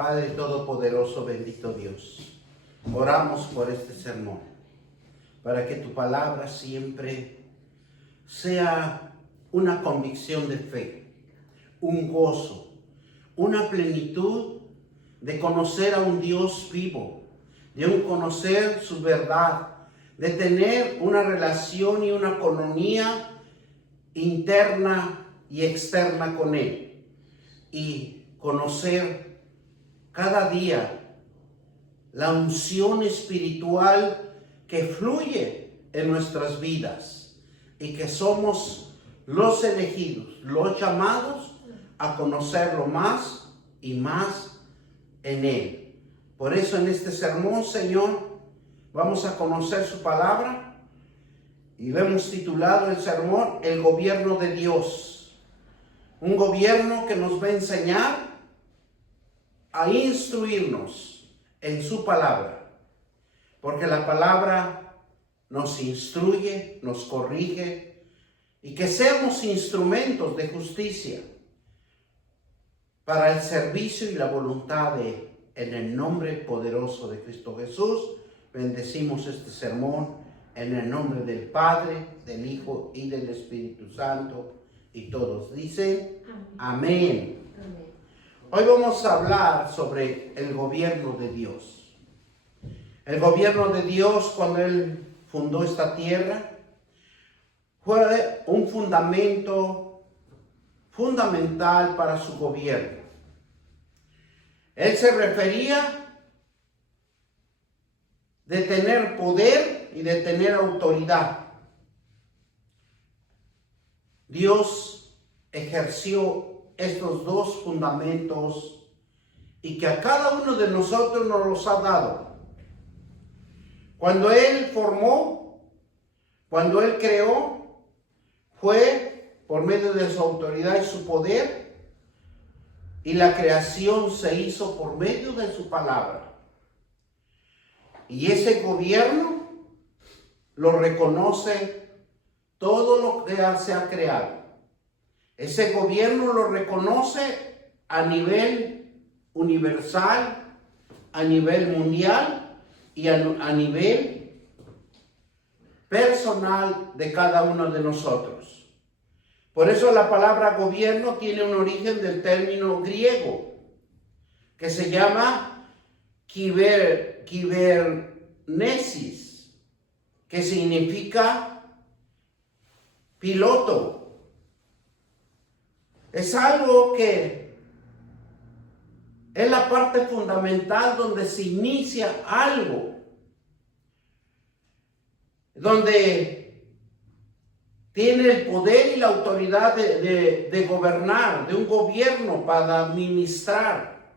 Padre Todopoderoso, bendito Dios, oramos por este sermón, para que tu palabra siempre sea una convicción de fe, un gozo, una plenitud de conocer a un Dios vivo, de conocer su verdad, de tener una relación y una comunión interna y externa con Él, y conocer cada día la unción espiritual que fluye en nuestras vidas y que somos los elegidos, los llamados a conocerlo más y más en Él. Por eso en este sermón, Señor, vamos a conocer su palabra y le hemos titulado el sermón El gobierno de Dios. Un gobierno que nos va a enseñar a instruirnos en su palabra, porque la palabra nos instruye, nos corrige, y que seamos instrumentos de justicia para el servicio y la voluntad de Él. En el nombre poderoso de Cristo Jesús, bendecimos este sermón en el nombre del Padre, del Hijo y del Espíritu Santo, y todos dicen amén. Hoy vamos a hablar sobre el gobierno de Dios. El gobierno de Dios, cuando Él fundó esta tierra, fue un fundamento fundamental para su gobierno. Él se refería de tener poder y de tener autoridad. Dios ejerció estos dos fundamentos y que a cada uno de nosotros nos los ha dado. Cuando Él formó, cuando Él creó, fue por medio de su autoridad y su poder, y la creación se hizo por medio de su palabra. Y ese gobierno lo reconoce todo lo que se ha creado. Ese gobierno lo reconoce a nivel universal, a nivel mundial y a nivel personal de cada uno de nosotros. Por eso la palabra gobierno tiene un origen del término griego que se llama kibernesis, que significa piloto. Es algo que es la parte fundamental donde se inicia algo, donde tiene el poder y la autoridad de gobernar, de un gobierno para administrar.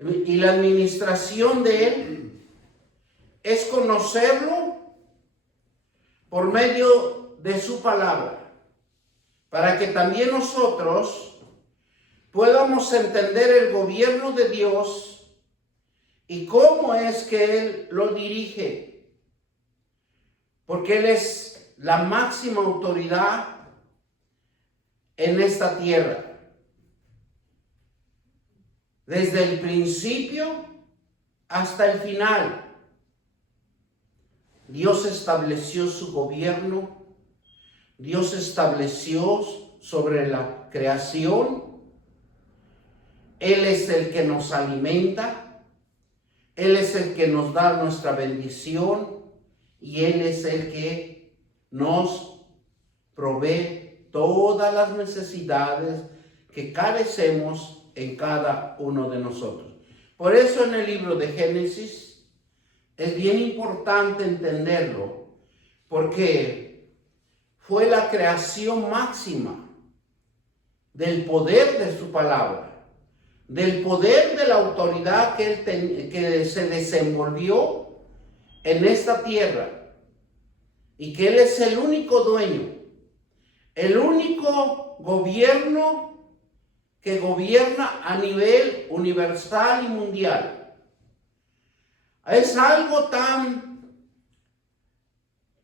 Y la administración de Él es conocerlo por medio de su palabra, para que también nosotros podamos entender el gobierno de Dios y cómo es que Él lo dirige. Porque Él es la máxima autoridad en esta tierra. Desde el principio hasta el final, Dios estableció su gobierno. Dios estableció sobre la creación. Él es el que nos alimenta. Él es el que nos da nuestra bendición. Y Él es el que nos provee todas las necesidades que carecemos en cada uno de nosotros. Por eso en el libro de Génesis es bien importante entenderlo, porque fue la creación máxima del poder de su palabra, del poder de la autoridad que se desenvolvió en esta tierra, y que Él es el único dueño, el único gobierno que gobierna a nivel universal y mundial. Es algo tan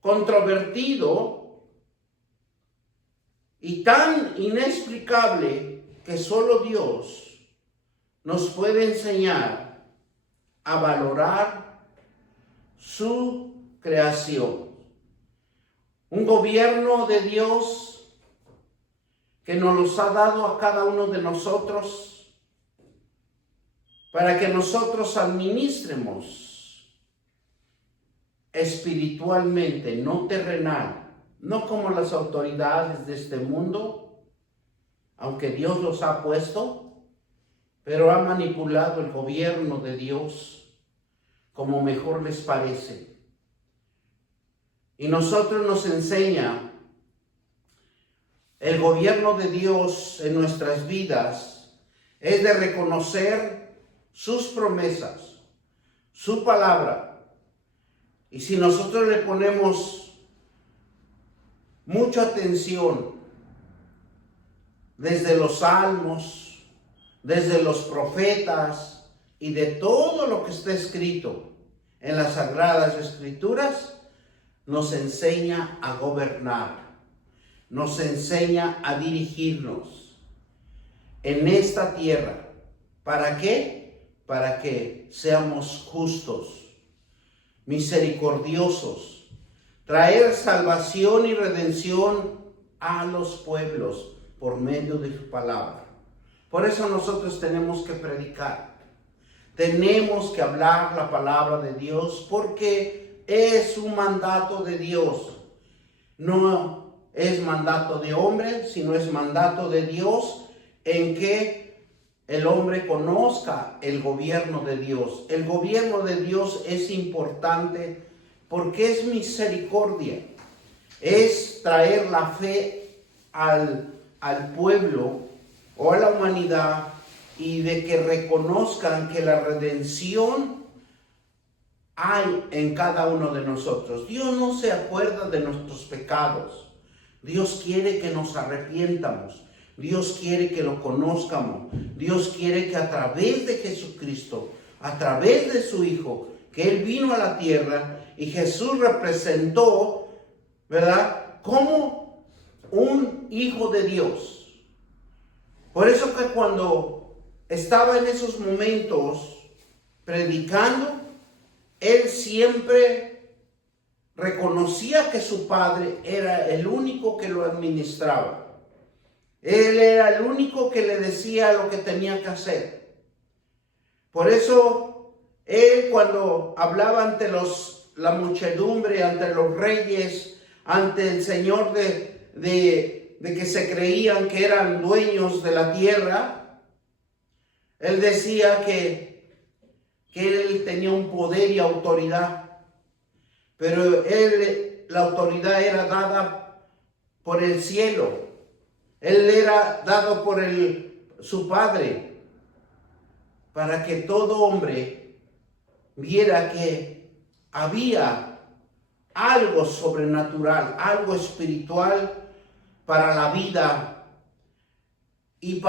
controvertido y tan inexplicable que solo Dios nos puede enseñar a valorar su creación. Un gobierno de Dios que nos los ha dado a cada uno de nosotros para que nosotros administremos espiritualmente, no terrenal, no como las autoridades de este mundo, aunque Dios los ha puesto, pero han manipulado el gobierno de Dios como mejor les parece. Y nosotros nos enseña el gobierno de Dios en nuestras vidas es de reconocer sus promesas, su palabra. Y si nosotros le ponemos mucha atención desde los salmos, desde los profetas y de todo lo que está escrito en las Sagradas Escrituras, nos enseña a gobernar, nos enseña a dirigirnos en esta tierra. ¿Para qué? Para que seamos justos, misericordiosos, traer salvación y redención a los pueblos por medio de su palabra. Por eso nosotros tenemos que predicar, tenemos que hablar la palabra de Dios, porque es un mandato de Dios. No es mandato de hombre, sino es mandato de Dios en que el hombre conozca el gobierno de Dios. El gobierno de Dios es importante porque es misericordia. Es traer la fe al pueblo o a la humanidad y de que reconozcan que la redención hay en cada uno de nosotros. Dios no se acuerda de nuestros pecados. Dios quiere que nos arrepientamos. Dios quiere que lo conozcamos. Dios quiere que a través de Jesucristo, a través de su Hijo, que Él vino a la tierra y Jesús representó, ¿verdad?, como un hijo de Dios. Por eso que cuando estaba en esos momentos predicando, Él siempre reconocía que su Padre era el único que lo administraba. Él era el único que le decía lo que tenía que hacer. Por eso, Él cuando hablaba ante la muchedumbre, ante los reyes, ante el Señor de que se creían que eran dueños de la tierra, Él decía que Él tenía un poder y autoridad, pero la autoridad era dada por el cielo. Él era dado por su Padre, para que todo hombre viera que había algo sobrenatural, algo espiritual para la vida y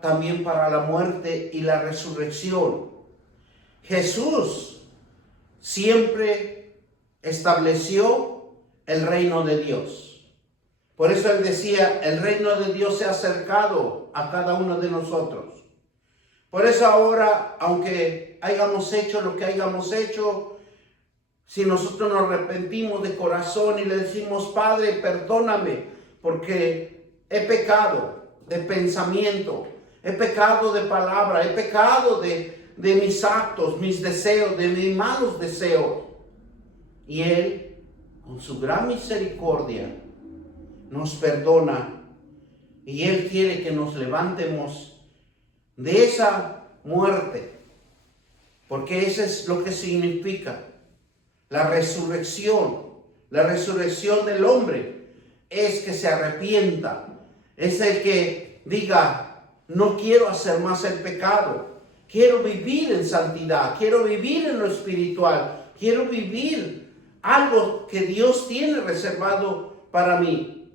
también para la muerte y la resurrección. Jesús siempre estableció el reino de Dios. Por eso Él decía, el reino de Dios se ha acercado a cada uno de nosotros. Por eso ahora, aunque hayamos hecho lo que hayamos hecho, si nosotros nos arrepentimos de corazón y le decimos, Padre, perdóname, porque he pecado de pensamiento, he pecado de palabra, he pecado de mis actos, mis deseos, de mis malos deseos. Y Él, con su gran misericordia, nos perdona. Y Él quiere que nos levantemos de esa muerte. Porque eso es lo que significa la resurrección. La resurrección del hombre es que se arrepienta. Es el que diga, no quiero hacer más el pecado. Quiero vivir en santidad, quiero vivir en lo espiritual, quiero vivir algo que Dios tiene reservado para mí.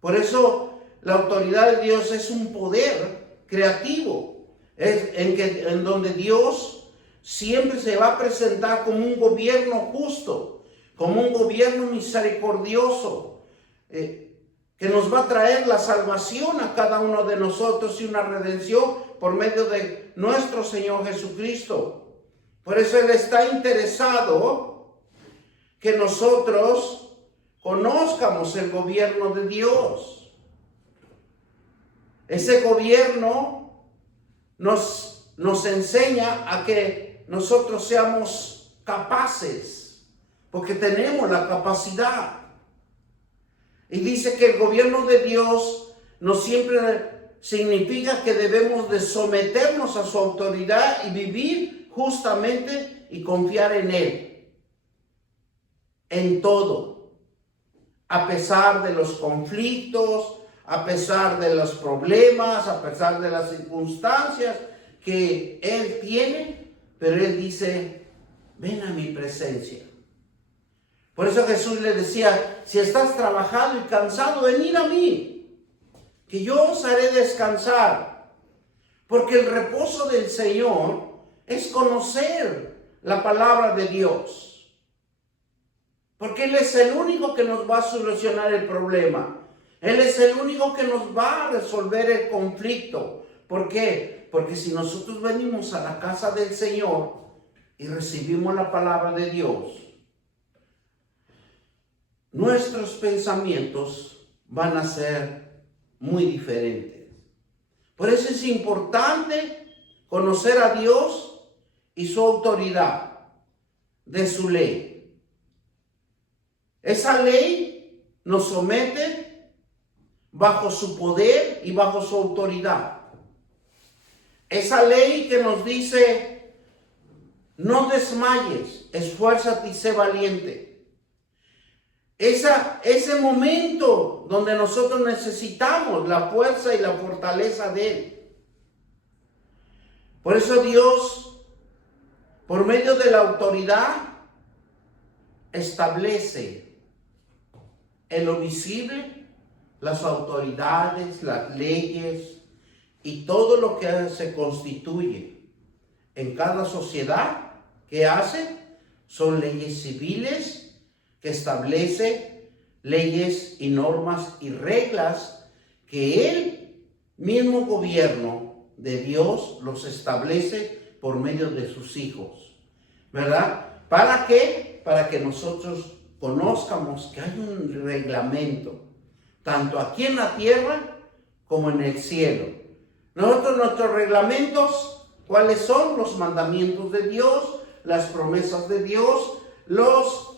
Por eso la autoridad de Dios es un poder creativo, en donde Dios siempre se va a presentar como un gobierno justo, como un gobierno misericordioso, que nos va a traer la salvación a cada uno de nosotros y una redención por medio de nuestro Señor Jesucristo. Por eso Él está interesado que nosotros conozcamos el gobierno de Dios. Ese gobierno nos enseña a que nosotros seamos capaces, porque tenemos la capacidad. Y dice que el gobierno de Dios no siempre significa que debemos de someternos a su autoridad y vivir justamente y confiar en Él. En todo. A pesar de los conflictos, a pesar de los problemas, a pesar de las circunstancias que Él tiene, pero Él dice, ven a mi presencia. Por eso Jesús le decía, si estás trabajado y cansado, venid a mí, que yo os haré descansar. Porque el reposo del Señor es conocer la palabra de Dios. Porque Él es el único que nos va a solucionar el problema. Él es el único que nos va a resolver el conflicto. ¿Por qué? Porque si nosotros venimos a la casa del Señor y recibimos la palabra de Dios, nuestros pensamientos van a ser muy diferentes. Por eso es importante conocer a Dios y su autoridad de su ley. Esa ley nos somete bajo su poder y bajo su autoridad. Esa ley que nos dice, no desmayes, esfuérzate y sé valiente. Ese momento donde nosotros necesitamos la fuerza y la fortaleza de Él. Por eso Dios, por medio de la autoridad, establece en lo visible las autoridades, las leyes y todo lo que se constituye en cada sociedad que hace son leyes civiles que establece leyes y normas y reglas que el mismo gobierno de Dios los establece por medio de sus hijos, ¿verdad? ¿Para qué? Para que nosotros conozcamos que hay un reglamento, tanto aquí en la tierra como en el cielo. Nuestros reglamentos, ¿cuáles son? Los mandamientos de Dios, las promesas de Dios,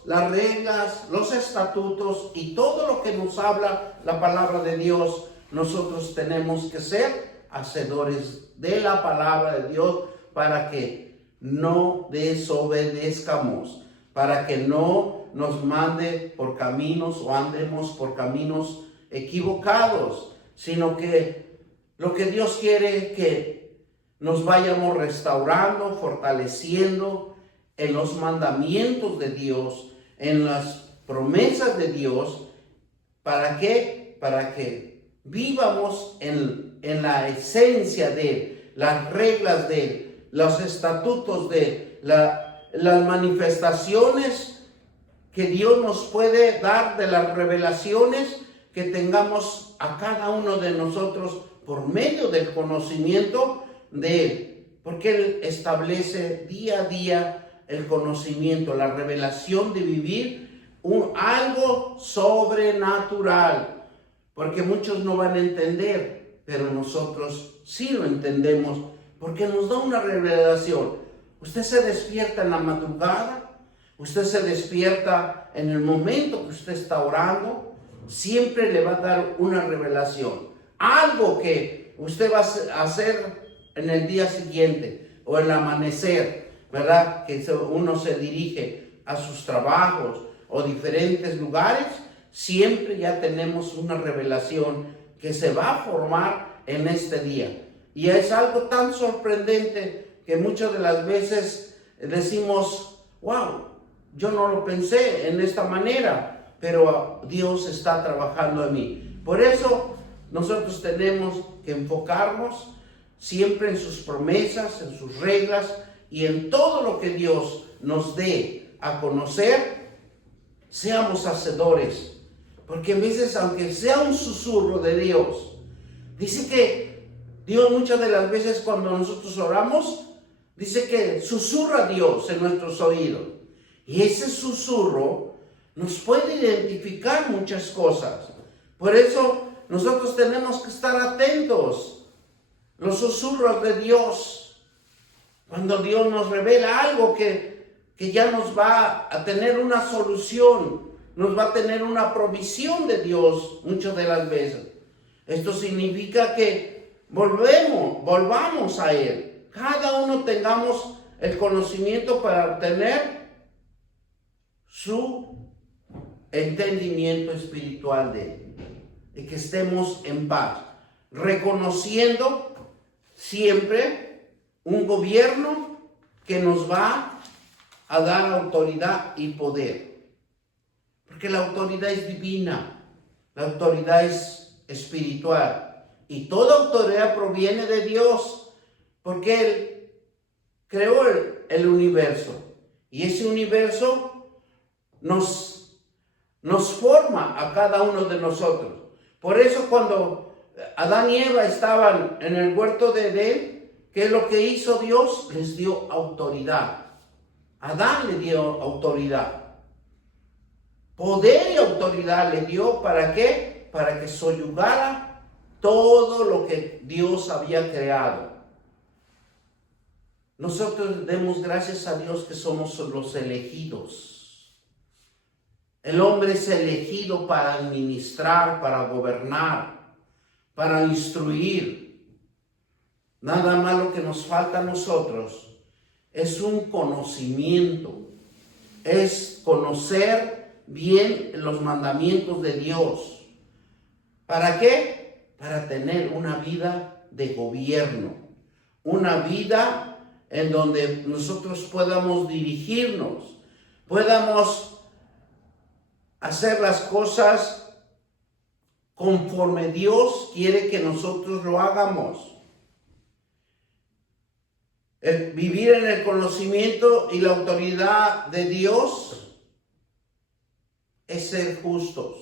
las reglas, los estatutos y todo lo que nos habla la palabra de Dios. Nosotros tenemos que ser hacedores de la palabra de Dios para que no desobedezcamos, para que no nos mande por caminos o andemos por caminos equivocados, sino que lo que Dios quiere es que nos vayamos restaurando, fortaleciendo en los mandamientos de Dios, en las promesas de Dios. ¿Para qué? Para que vivamos en la esencia de Él, las reglas de Él, los estatutos de Él, las manifestaciones que Dios nos puede dar, de las revelaciones que tengamos a cada uno de nosotros por medio del conocimiento de Él. Porque Él establece día a día el conocimiento, la revelación de vivir algo sobrenatural. Porque muchos no van a entender, pero nosotros sí lo entendemos, porque nos da una revelación. Usted se despierta en la madrugada, usted se despierta en el momento que usted está orando, siempre le va a dar una revelación. Algo que usted va a hacer en el día siguiente o en el amanecer, ¿verdad? Que uno se dirige a sus trabajos o diferentes lugares, siempre ya tenemos una revelación que se va a formar en este día. Y es algo tan sorprendente que muchas de las veces decimos, wow, yo no lo pensé en esta manera, pero Dios está trabajando en mí. Por eso nosotros tenemos que enfocarnos siempre en sus promesas, en sus reglas y en todo lo que Dios nos dé a conocer. Seamos hacedores, Porque a veces, aunque sea un susurro de Dios, dice que Dios muchas de las veces cuando nosotros oramos, dice que susurra Dios en nuestros oídos. Y ese susurro nos puede identificar muchas cosas. Por eso nosotros tenemos que estar atentos. Los susurros de Dios, cuando Dios nos revela algo que ya nos va a tener una solución, nos va a tener una provisión de Dios muchas de las veces. Esto significa que volvamos a Él. Cada uno tengamos el conocimiento para obtener su entendimiento espiritual de Él. Y que estemos en paz, reconociendo siempre un gobierno que nos va a dar autoridad y poder. Porque la autoridad es divina, la autoridad es espiritual. Y toda autoridad proviene de Dios, porque Él creó el universo. Y ese universo nos forma a cada uno de nosotros. Por eso cuando Adán y Eva estaban en el huerto de Edén, ¿qué es lo que hizo Dios? Les dio autoridad. Adán le dio autoridad. Poder y autoridad le dio, ¿para qué? Para que soyugara todo lo que Dios había creado. Nosotros demos gracias a Dios que somos los elegidos. El hombre es elegido para administrar, para gobernar, para instruir. Nada más lo que nos falta a nosotros es un conocimiento, es conocer bien los mandamientos de Dios. ¿Para qué? Para tener una vida de gobierno, una vida en donde nosotros podamos dirigirnos, podamos hacer las cosas conforme Dios quiere que nosotros lo hagamos. Vivir en el conocimiento y la autoridad de Dios es ser justos,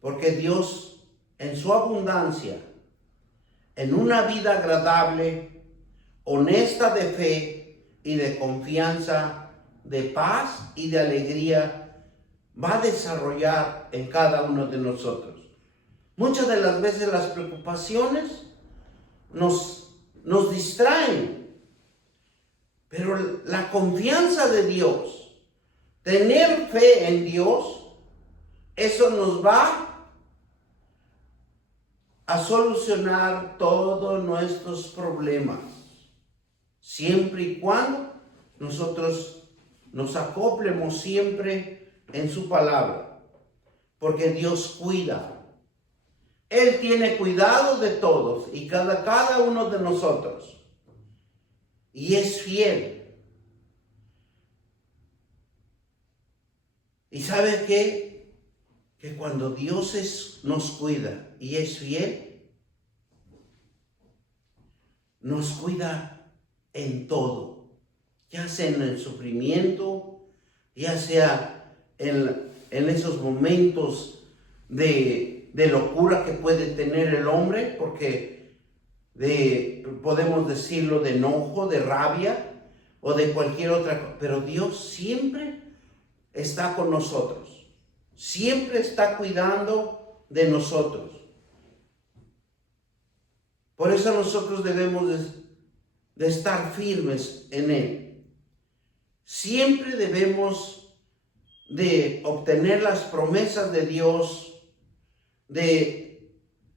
porque Dios en su abundancia, en una vida agradable, honesta de fe y de confianza, de paz y de alegría, va a desarrollar en cada uno de nosotros. Muchas de las veces las preocupaciones nos distraen, pero la confianza de Dios, tener fe en Dios, eso nos va a solucionar todos nuestros problemas, siempre y cuando nosotros nos acoplemos siempre en su palabra, porque Dios cuida. Él tiene cuidado de todos y cada uno de nosotros, y es fiel. ¿Y sabe qué? Que cuando Dios nos cuida y es fiel, nos cuida en todo, ya sea en el sufrimiento, ya sea en esos momentos de locura que puede tener el hombre, porque podemos decirlo, de enojo, de rabia o de cualquier otra cosa, pero Dios siempre está con nosotros, siempre está cuidando de nosotros. Por eso nosotros debemos de estar firmes en Él. Siempre debemos de obtener las promesas de Dios, de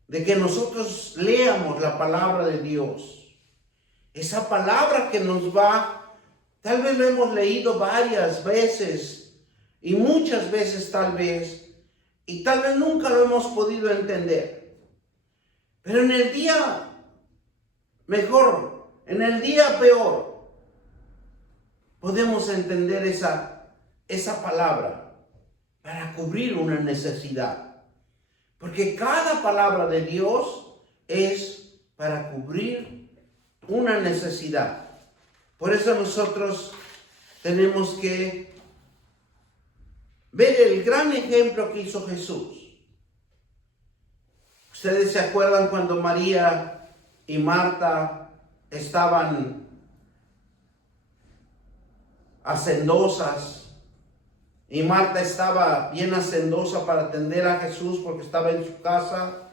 que nosotros leamos la palabra de Dios. Esa palabra que nos va, tal vez lo hemos leído varias veces, y muchas veces tal vez, y tal vez nunca lo hemos podido entender. Pero en el día mejor, en el día peor, podemos entender esa palabra para cubrir una necesidad. Porque cada palabra de Dios es para cubrir una necesidad. Por eso nosotros tenemos que ver el gran ejemplo que hizo Jesús. Ustedes se acuerdan cuando María y Marta estaban hacendosas, y Marta estaba bien hacendosa para atender a Jesús porque estaba en su casa,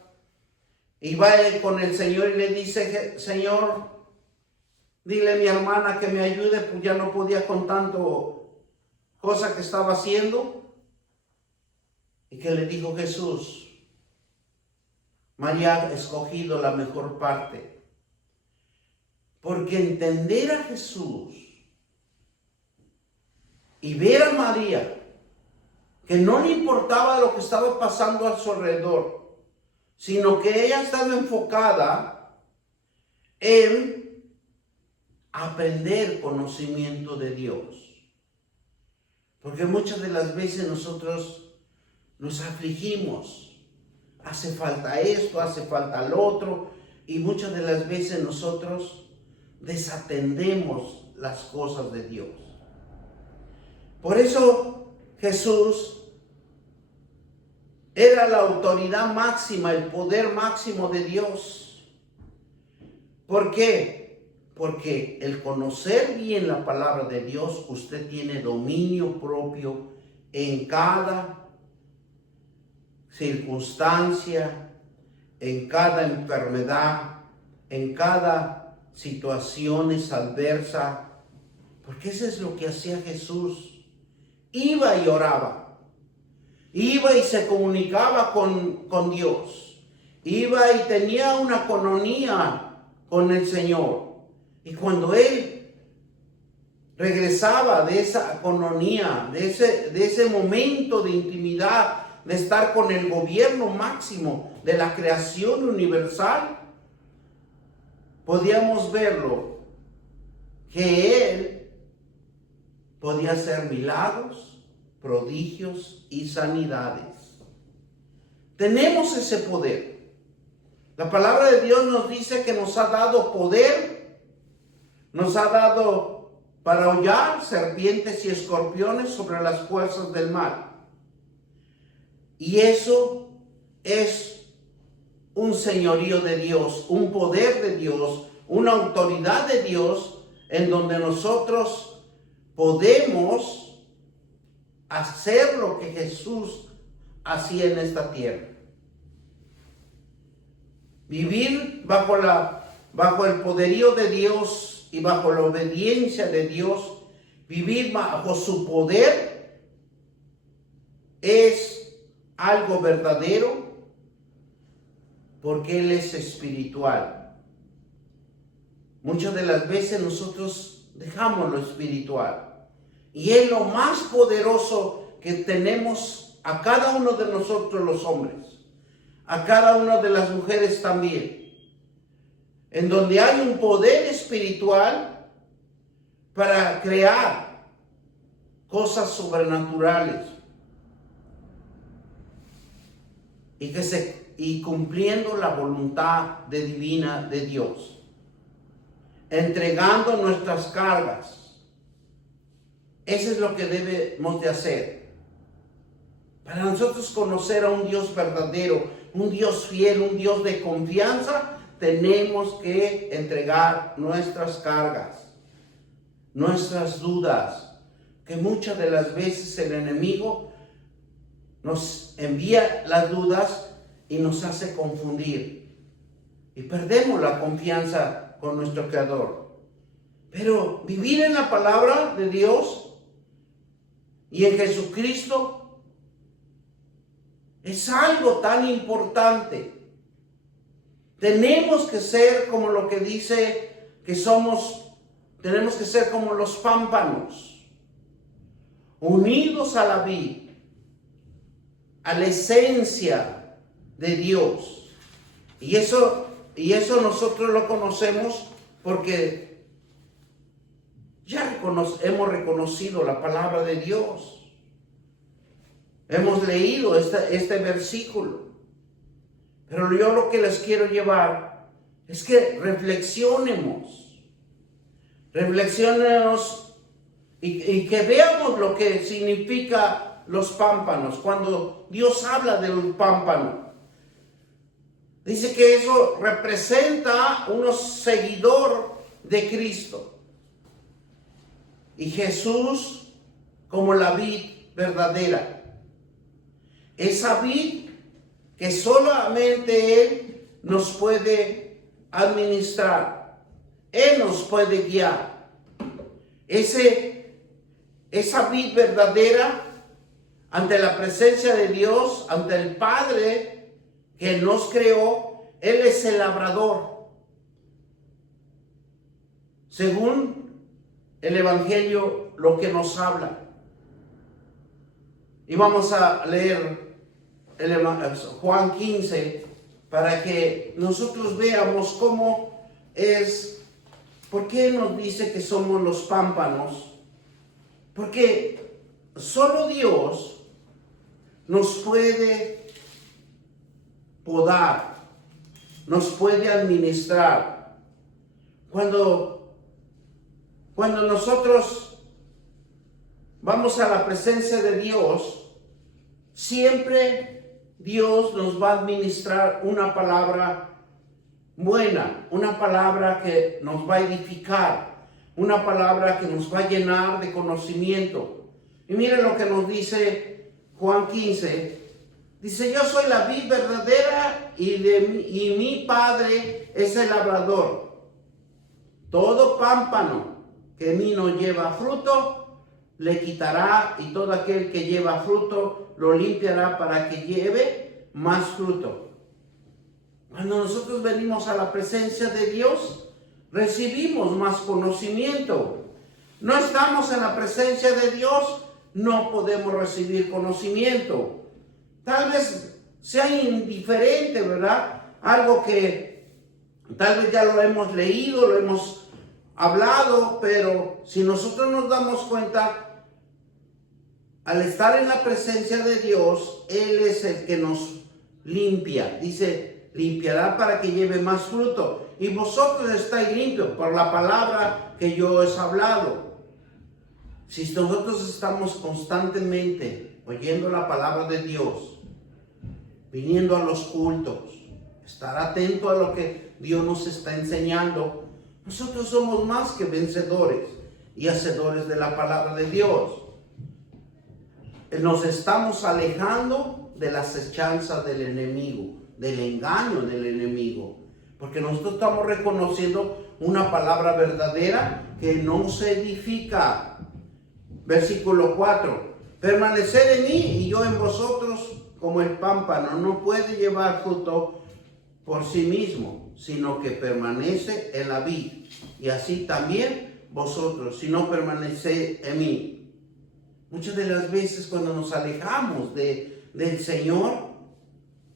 y va con el Señor y le dice: Señor, dile a mi hermana que me ayude, pues ya no podía con tanto cosa que estaba haciendo. Y que le dijo Jesús: María ha escogido la mejor parte. Porque entender a Jesús y ver a María, que no le importaba lo que estaba pasando a su alrededor, sino que ella estaba enfocada en aprender conocimiento de Dios. Porque muchas de las veces nosotros nos afligimos, hace falta esto, hace falta lo otro, y muchas de las veces nosotros desatendemos las cosas de Dios. Por eso Jesús era la autoridad máxima, el poder máximo de Dios. ¿Por qué? Porque el conocer bien la palabra de Dios, usted tiene dominio propio en cada circunstancia, en cada enfermedad, en cada situación adversa. Porque eso es lo que hacía Jesús. Iba y oraba. Iba y se comunicaba con Dios. Iba y tenía una coinonía con el Señor. Y cuando él regresaba de esa coinonía, de ese momento de intimidad, de estar con el gobierno máximo de la creación universal, podíamos verlo, que él podía hacer milagros, prodigios y sanidades. Tenemos ese poder. La palabra de Dios nos dice que nos ha dado poder, nos ha dado para hollar serpientes y escorpiones sobre las fuerzas del mal. Y eso es un señorío de Dios, un poder de Dios, una autoridad de Dios, en donde nosotros podemos hacer lo que Jesús hacía en esta tierra. Vivir bajo el poderío de Dios y bajo la obediencia de Dios, vivir bajo su poder, es algo verdadero, porque Él es espiritual. Muchas de las veces nosotros dejamos lo espiritual, y es lo más poderoso que tenemos a cada uno de nosotros los hombres, a cada una de las mujeres también, en donde hay un poder espiritual para crear cosas sobrenaturales, y cumpliendo la voluntad divina de Dios, entregando nuestras cargas. Eso es lo que debemos de hacer. Para nosotros conocer a un Dios verdadero, un Dios fiel, un Dios de confianza, tenemos que entregar nuestras cargas, nuestras dudas, que muchas de las veces el enemigo nos envía las dudas y nos hace confundir, y perdemos la confianza con nuestro Creador. Pero vivir en la palabra de Dios y en Jesucristo es algo tan importante. Tenemos que ser como lo que dice que somos. Tenemos que ser como los pámpanos, unidos a la vid, a la esencia de Dios. Y eso nosotros lo conocemos porque ya hemos reconocido la palabra de Dios. Hemos leído este versículo. Pero yo lo que les quiero llevar es que reflexionemos y que veamos lo que significa los pámpanos, cuando Dios habla del pámpano, dice que eso representa un seguidor de Cristo. Y Jesús como la vid verdadera. Esa vid que solamente Él nos puede administrar. Él nos puede guiar. Esa vid verdadera, ante la presencia de Dios, ante el Padre que nos creó, Él es el labrador. Según el Evangelio, lo que nos habla. Y vamos a leer Juan 15 para que nosotros veamos cómo es, por qué nos dice que somos los pámpanos. Porque solo Dios nos puede podar, nos puede administrar. Cuando nosotros vamos a la presencia de Dios, siempre Dios nos va a administrar una palabra buena, una palabra que nos va a edificar, una palabra que nos va a llenar de conocimiento. Y miren lo que nos dice Juan 15. Dice, yo soy la vid verdadera y mi Padre es el labrador. Todo pámpano que en mí no lleva fruto, le quitará, y todo aquel que lleva fruto, lo limpiará para que lleve más fruto. Cuando nosotros venimos a la presencia de Dios, recibimos más conocimiento. No estamos en la presencia de Dios, no podemos recibir conocimiento. Tal vez sea indiferente, ¿verdad? Algo que tal vez ya lo hemos leído, lo hemos hablado, pero si nosotros nos damos cuenta, al estar en la presencia de Dios, Él es el que nos limpia. Dice, limpiará para que lleve más fruto. Y vosotros estáis limpios por la palabra que yo os he hablado. Si nosotros estamos constantemente oyendo la palabra de Dios, viniendo a los cultos, estar atento a lo que Dios nos está enseñando, nosotros somos más que vencedores y hacedores de la palabra de Dios. Nos estamos alejando de las hechanzas del enemigo, del engaño del enemigo, porque nosotros estamos reconociendo una palabra verdadera que nos edifica. Versículo 4. Permaneced en mí y yo en vosotros, como el pámpano no puede llevar fruto por sí mismo, sino que permanece en la vid. Y así también vosotros, si no permanecéis en mí. Muchas de las veces cuando nos alejamos del Señor,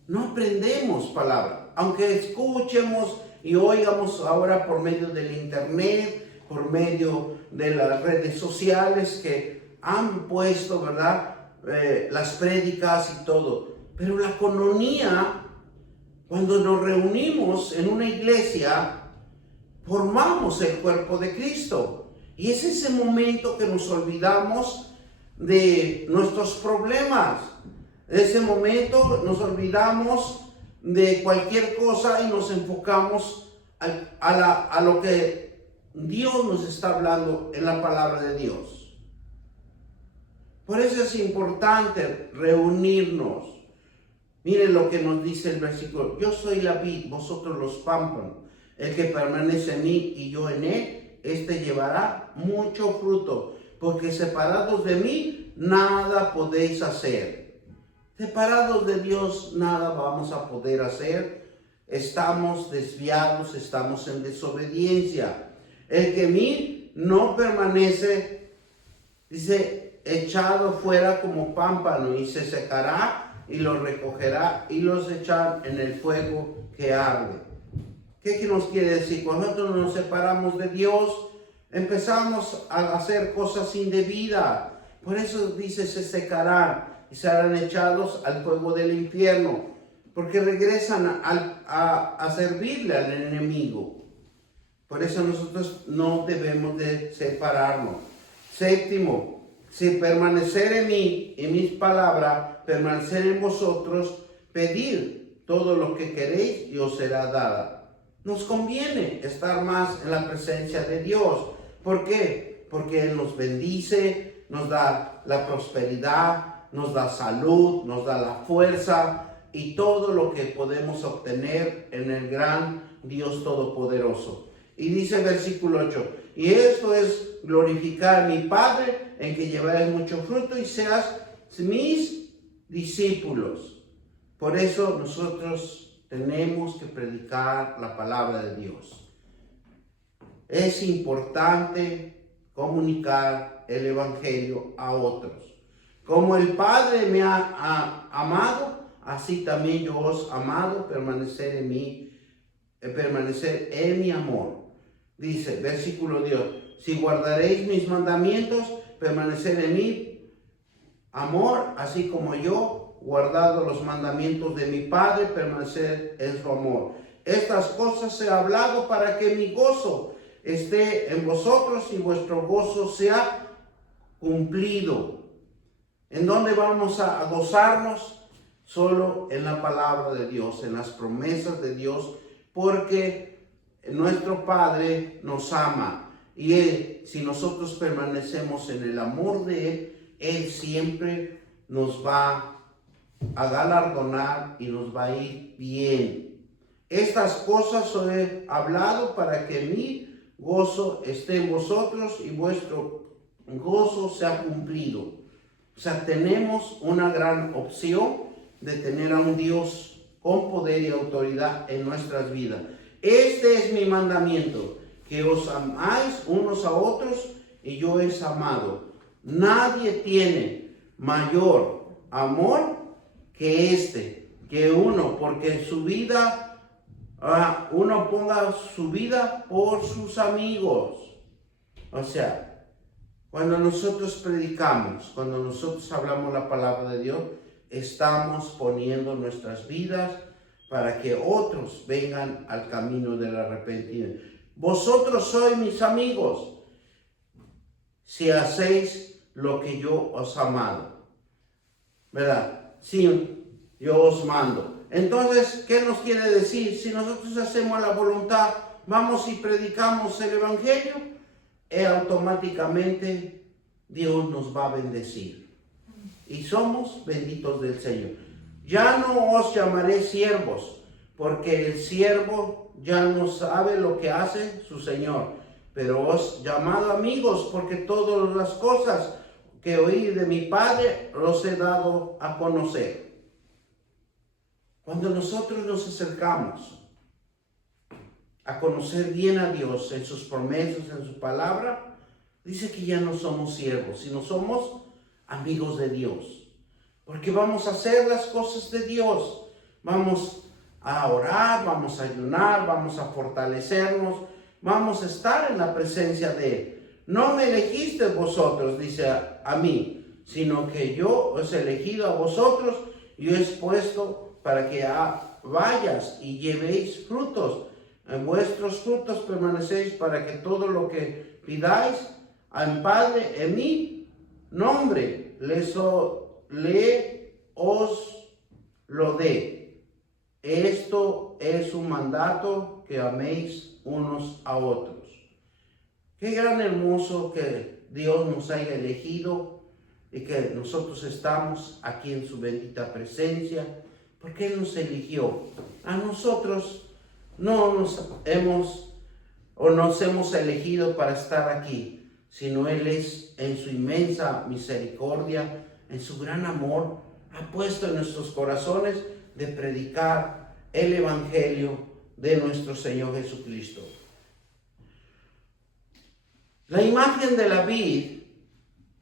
no aprendemos palabra. Aunque escuchemos y oigamos ahora por medio del internet, por medio de las redes sociales que han puesto, ¿verdad? Las prédicas y todo. Pero la coinonía, cuando nos reunimos en una iglesia, formamos el cuerpo de Cristo. Y es ese momento que nos olvidamos de nuestros problemas. En ese momento nos olvidamos de cualquier cosa y nos enfocamos a lo que Dios nos está hablando en la palabra de Dios. Por eso es importante reunirnos. Miren lo que nos dice el versículo. Yo soy la vid, vosotros los pámpanos. El que permanece en mí y yo en él, este llevará mucho fruto. Porque separados de mí, nada podéis hacer. Separados de Dios, nada vamos a poder hacer. Estamos desviados, estamos en desobediencia. El que en mí no permanece, dice, echado fuera como pámpano, y se secará, y los recogerá, y los echará en el fuego que arde. ¿Qué nos quiere decir? Cuando nosotros nos separamos de Dios, empezamos a hacer cosas indebidas. Por eso dice, se secarán y serán echados al fuego del infierno, porque regresan a servirle al enemigo. Por eso nosotros no debemos de separarnos. Séptimo, Si permanecer en mí y mis palabras, permanecer en vosotros, pedid todo lo que queréis y os será dada. Nos conviene estar más en la presencia de Dios. ¿Por qué? Porque Él nos bendice, nos da la prosperidad, nos da salud, nos da la fuerza y todo lo que podemos obtener en el gran Dios Todopoderoso. Y dice el versículo 8, y esto es glorificar a mi Padre, en que llevaréis mucho fruto y seas mis discípulos. Por eso nosotros tenemos que predicar la palabra de Dios. Es importante comunicar el evangelio a otros. Como el Padre me ha amado, así también yo os amado, permanecer en mi amor. Dice, versículo 10, si guardaréis mis mandamientos, permanecer en mi amor, así como yo, guardado los mandamientos de mi Padre, permanecer en su amor. Estas cosas he hablado para que mi gozo esté en vosotros y vuestro gozo sea cumplido. ¿En dónde vamos a gozarnos? Solo en la palabra de Dios, en las promesas de Dios, porque nuestro Padre nos ama. Y Él, si nosotros permanecemos en el amor de Él, Él siempre nos va a galardonar y nos va a ir bien. Estas cosas os he hablado para que mi gozo esté en vosotros y vuestro gozo sea cumplido. O sea, tenemos una gran opción de tener a un Dios con poder y autoridad en nuestras vidas. Este es mi mandamiento, que os amáis unos a otros y yo os he amado. Nadie tiene mayor amor que uno, porque su vida, uno ponga su vida por sus amigos. O sea, cuando nosotros predicamos, cuando nosotros hablamos la palabra de Dios, estamos poniendo nuestras vidas para que otros vengan al camino del arrepentimiento. Vosotros sois mis amigos si hacéis lo que yo os amado. ¿Verdad? Sí, yo os mando. Entonces, ¿qué nos quiere decir? Si nosotros hacemos la voluntad, vamos y predicamos el evangelio, automáticamente Dios nos va a bendecir. Y somos benditos del Señor. Ya no os llamaré siervos, porque el siervo ya no sabe lo que hace su Señor. Pero os he llamado amigos, porque todas las cosas que oí de mi Padre los he dado a conocer. Cuando nosotros nos acercamos a conocer bien a Dios en sus promesas, en su palabra, dice que ya no somos siervos, sino somos amigos de Dios. Porque vamos a hacer las cosas de Dios. Vamos a orar, vamos a ayunar, vamos a fortalecernos, vamos a estar en la presencia de Él. No me elegisteis vosotros, dice a mí, sino que yo os he elegido a vosotros y os he puesto para que vayas y llevéis frutos. En vuestros frutos permanecéis, para que todo lo que pidáis al Padre en mi nombre os lo dé. Esto es un mandato, que améis unos a otros. Qué gran hermoso que Dios nos haya elegido y que nosotros estamos aquí en su bendita presencia, porque Él nos eligió. A nosotros no nos hemos elegido para estar aquí, sino Él es, en su inmensa misericordia, en su gran amor, ha puesto en nuestros corazones de predicar el evangelio de nuestro Señor Jesucristo. La imagen de la vid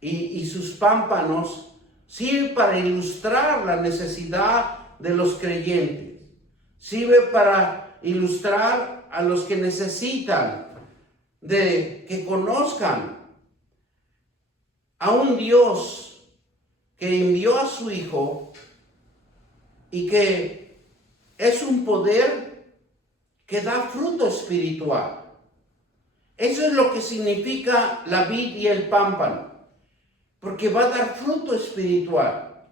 y sus pámpanos sirve para ilustrar la necesidad de los creyentes. Sirve para ilustrar a los que necesitan de que conozcan a un Dios que envió a su Hijo y que es un poder que da fruto espiritual. Eso es lo que significa la vid y el pámpano. porque va a dar fruto espiritual.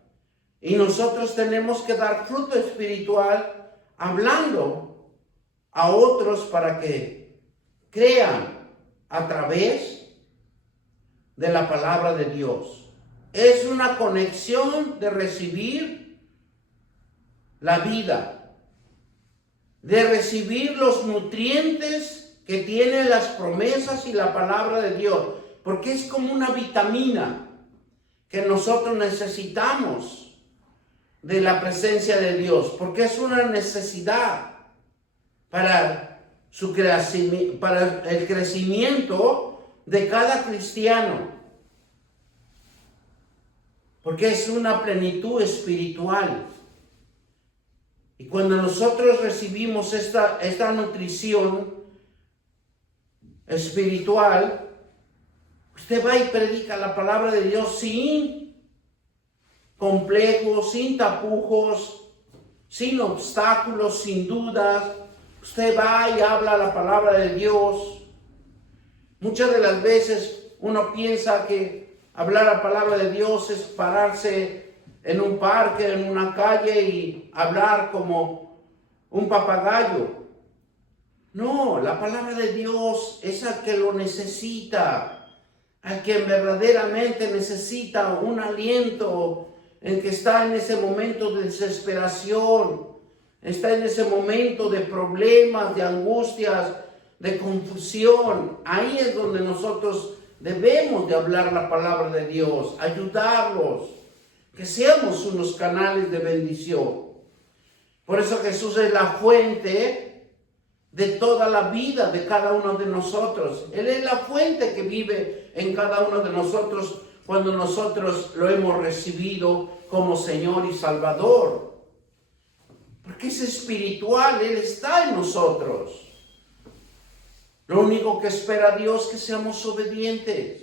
Y nosotros tenemos que dar fruto espiritual hablando a otros para que crean a través de la palabra de Dios. Es una conexión de recibir la vida, de recibir los nutrientes que tienen las promesas y la palabra de Dios, porque es como una vitamina que nosotros necesitamos de la presencia de Dios, porque es una necesidad para el crecimiento de cada cristiano, porque es una plenitud espiritual. Y cuando nosotros recibimos esta nutrición espiritual, usted va y predica la palabra de Dios sin complejos, sin tapujos, sin obstáculos, sin dudas. Usted va y habla la palabra de Dios. Muchas de las veces uno piensa que hablar la palabra de Dios es pararse en un parque, en una calle y hablar como un papagayo. No, la palabra de Dios es al que lo necesita, al que verdaderamente necesita un aliento, el que está en ese momento de desesperación, está en ese momento de problemas, de angustias, de confusión. Ahí es donde nosotros debemos de hablar la palabra de Dios, ayudarlos, que seamos unos canales de bendición. Por eso Jesús es la fuente de toda la vida de cada uno de nosotros. Él es la fuente que vive en cada uno de nosotros cuando nosotros lo hemos recibido como Señor y Salvador. Porque es espiritual, Él está en nosotros. Lo único que espera Dios es que seamos obedientes,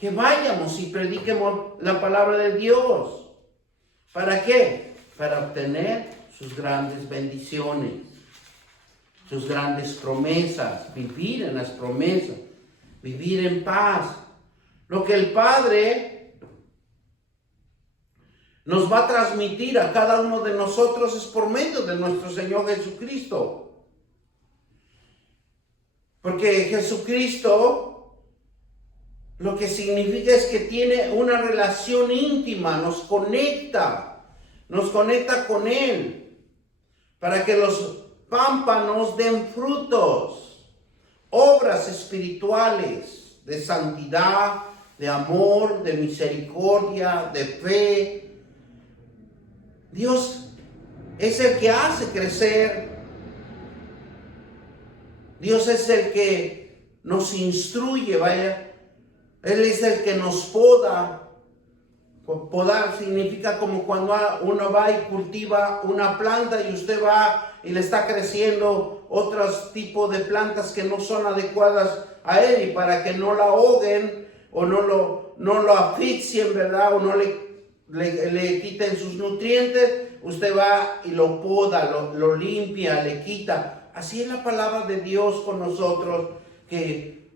que vayamos y prediquemos la palabra de Dios. ¿Para qué? Para obtener sus grandes bendiciones, sus grandes promesas, vivir en las promesas, vivir en paz. Lo que el Padre nos va a transmitir a cada uno de nosotros es por medio de nuestro Señor Jesucristo. Porque Jesucristo lo que significa es que tiene una relación íntima, nos conecta con Él, para que los pámpanos den frutos, obras espirituales de santidad, de amor, de misericordia, de fe. Dios es el que hace crecer. Dios es el que nos instruye, vaya. Él es el que nos poda. Podar significa como cuando uno va y cultiva una planta y usted va y le está creciendo otros tipos de plantas que no son adecuadas a él, y para que no la ahoguen o no lo asfixien, ¿verdad? O no le quiten sus nutrientes, usted va y lo poda, lo limpia, le quita. Así es la palabra de Dios con nosotros, que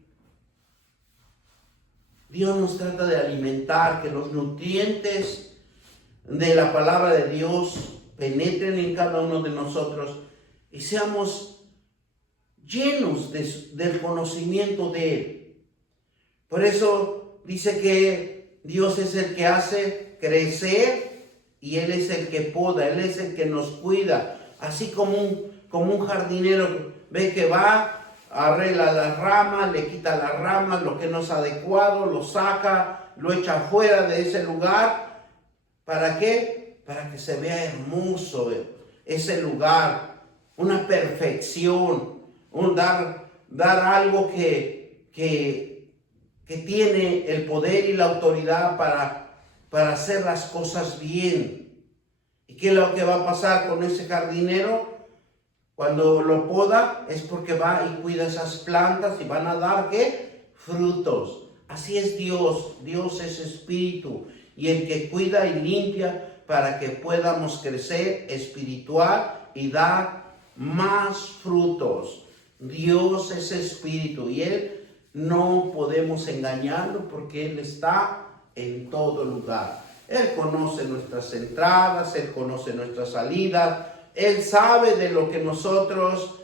Dios nos trata de alimentar, que los nutrientes de la palabra de Dios penetren en cada uno de nosotros y seamos llenos del conocimiento de Él. Por eso dice que Dios es el que hace crecer y Él es el que poda, Él es el que nos cuida. Así como un jardinero ve que va, arregla las ramas, le quita las ramas, lo que no es adecuado, lo saca, lo echa fuera de ese lugar. ¿Para qué? Para que se vea hermoso ese lugar, una perfección, dar algo que tiene el poder y la autoridad para hacer las cosas bien. ¿Y qué es lo que va a pasar con ese jardinero? Cuando lo poda es porque va y cuida esas plantas y van a dar, ¿qué? Frutos. Así es Dios. Dios es espíritu y el que cuida y limpia para que podamos crecer espiritual y dar más frutos. Dios es espíritu y Él no podemos engañarlo porque Él está en todo lugar. Él conoce nuestras entradas, Él conoce nuestras salidas, Él sabe de lo que nosotros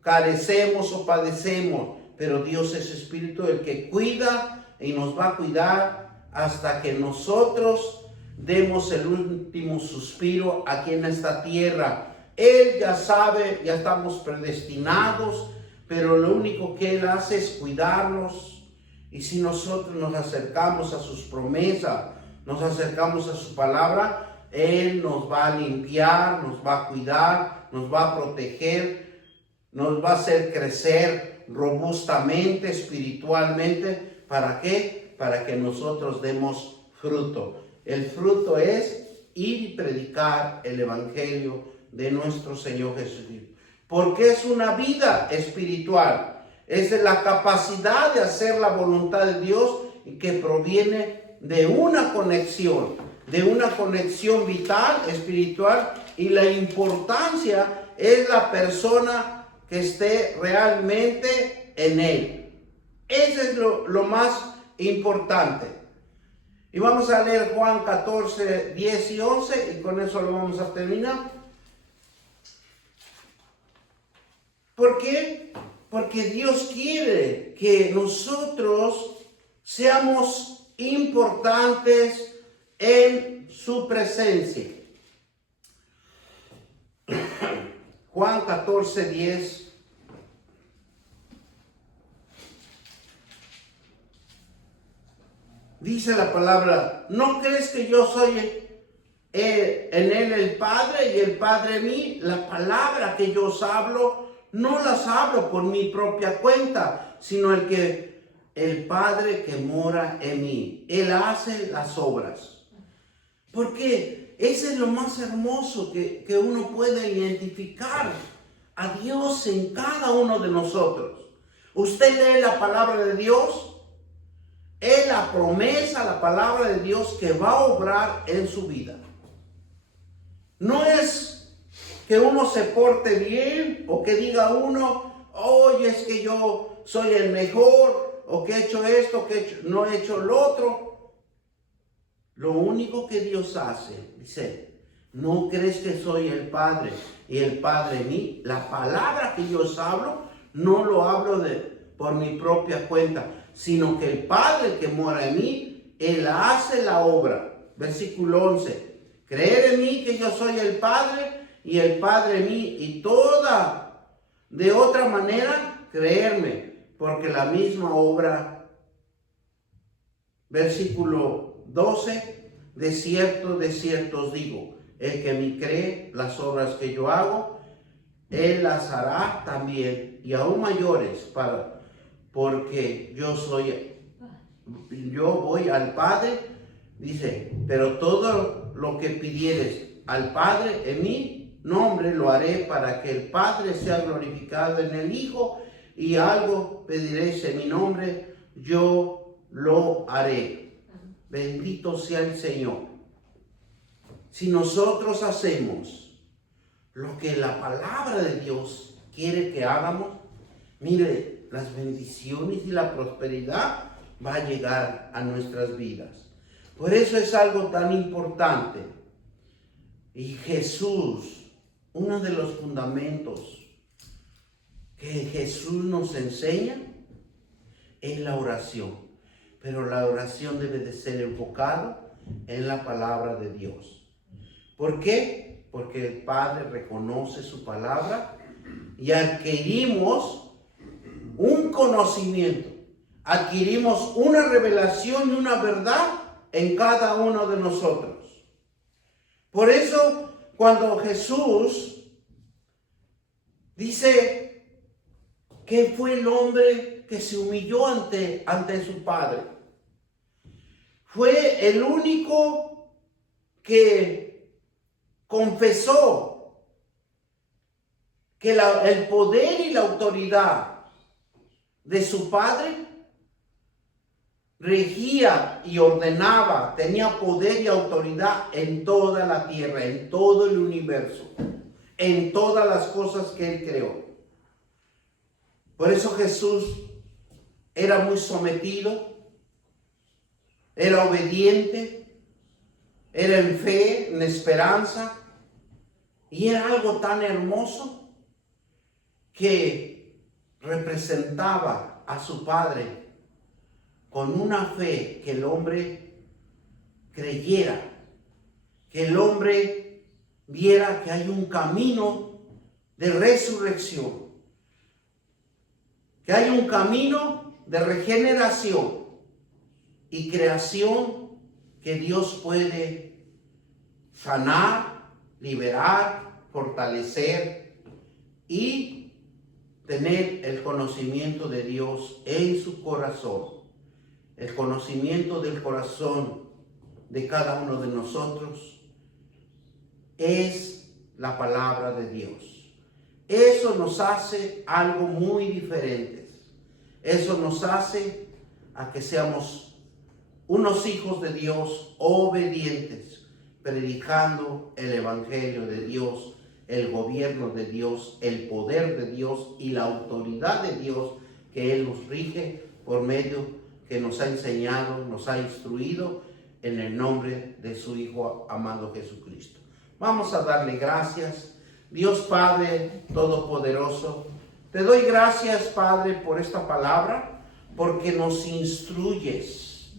carecemos o padecemos, pero Dios es Espíritu el que cuida y nos va a cuidar hasta que nosotros demos el último suspiro aquí en esta tierra. Él ya sabe, ya estamos predestinados, pero lo único que Él hace es cuidarnos. Y si nosotros nos acercamos a sus promesas, nos acercamos a su palabra, Él nos va a limpiar, nos va a cuidar, nos va a proteger, nos va a hacer crecer robustamente, espiritualmente. ¿Para qué? Para que nosotros demos fruto. El fruto es ir y predicar el Evangelio de nuestro Señor Jesucristo. Porque es una vida espiritual. Es de la capacidad de hacer la voluntad de Dios y que proviene de una conexión vital, espiritual, y la importancia es la persona que esté realmente en Él. Eso es lo más importante. Y vamos a leer Juan 14, 10 y 11 y con eso lo vamos a terminar. ¿Por qué? Porque Dios quiere que nosotros seamos importantes en su presencia. Juan 14, 10. Dice la palabra: ¿no crees que yo soy en Él el Padre y el Padre en mí? La palabra que yo os hablo, no las hablo por mi propia cuenta, sino el Padre que mora en mí. Él hace las obras. ¿Por qué? Ese es lo más hermoso que uno puede identificar a Dios en cada uno de nosotros. Usted lee la palabra de Dios, es la promesa, la palabra de Dios que va a obrar en su vida. No es que uno se porte bien o que diga uno, oye, es que yo soy el mejor, o que he hecho esto, no he hecho lo otro. Lo único que Dios hace, dice: ¿no crees que soy el Padre y el Padre en mí? La palabra que yo os hablo, no lo hablo por mi propia cuenta, sino que el Padre que mora en mí, Él hace la obra. Versículo 11. Creer en mí que yo soy el Padre y el Padre en mí, y de otra manera, creerme, porque la misma obra. Versículo 12. De cierto os digo, el que me cree, las obras que yo hago, Él las hará también, y aún mayores, porque yo voy al Padre, dice, pero todo lo que pidieres al Padre en mi nombre lo haré, para que el Padre sea glorificado en el Hijo, y algo pediréis en mi nombre, yo lo haré. Bendito sea el Señor. Si nosotros hacemos lo que la palabra de Dios quiere que hagamos, mire, las bendiciones y la prosperidad va a llegar a nuestras vidas. Por eso es algo tan importante. Y Jesús, uno de los fundamentos que Jesús nos enseña es la oración. Pero la oración debe de ser enfocada en la palabra de Dios. ¿Por qué? Porque el Padre reconoce su palabra y adquirimos un conocimiento, adquirimos una revelación y una verdad en cada uno de nosotros. Por eso, cuando Jesús dice que fue el hombre que se humilló ante su Padre, fue el único que confesó que el poder y la autoridad de su Padre regía y ordenaba, tenía poder y autoridad en toda la tierra, en todo el universo, en todas las cosas que Él creó. Por eso Jesús era muy sometido, era obediente, era en fe, en esperanza, y era algo tan hermoso que representaba a su padre con una fe que el hombre creyera, que el hombre viera que hay un camino de resurrección, que hay un camino de regeneración y creación, que Dios puede sanar, liberar, fortalecer y tener el conocimiento de Dios en su corazón. El conocimiento del corazón de cada uno de nosotros es la palabra de Dios. Eso nos hace algo muy diferente. Eso nos hace a que seamos unos hijos de Dios obedientes, predicando el evangelio de Dios, el gobierno de Dios, el poder de Dios y la autoridad de Dios, que Él nos rige por medio que nos ha enseñado, nos ha instruido en el nombre de su Hijo amado Jesucristo. Vamos a darle gracias. Dios Padre Todopoderoso, te doy gracias, Padre, por esta palabra, porque nos instruyes,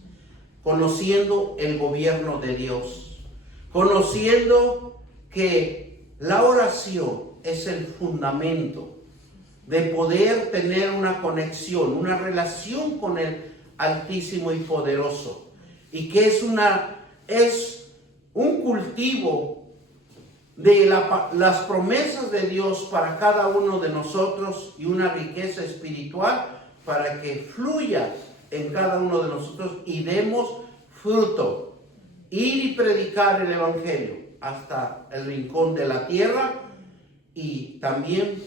conociendo el gobierno de Dios, conociendo que la oración es el fundamento de poder tener una conexión, una relación con el Altísimo y Poderoso, y que es un cultivo de las promesas de Dios para cada uno de nosotros y una riqueza espiritual para que fluya en cada uno de nosotros y demos fruto. Ir y predicar el evangelio hasta el rincón de la tierra y también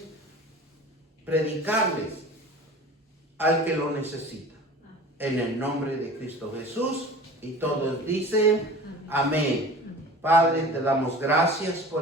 predicarles al que lo necesita. En el nombre de Cristo Jesús, y todos dicen amén. Padre, te damos gracias por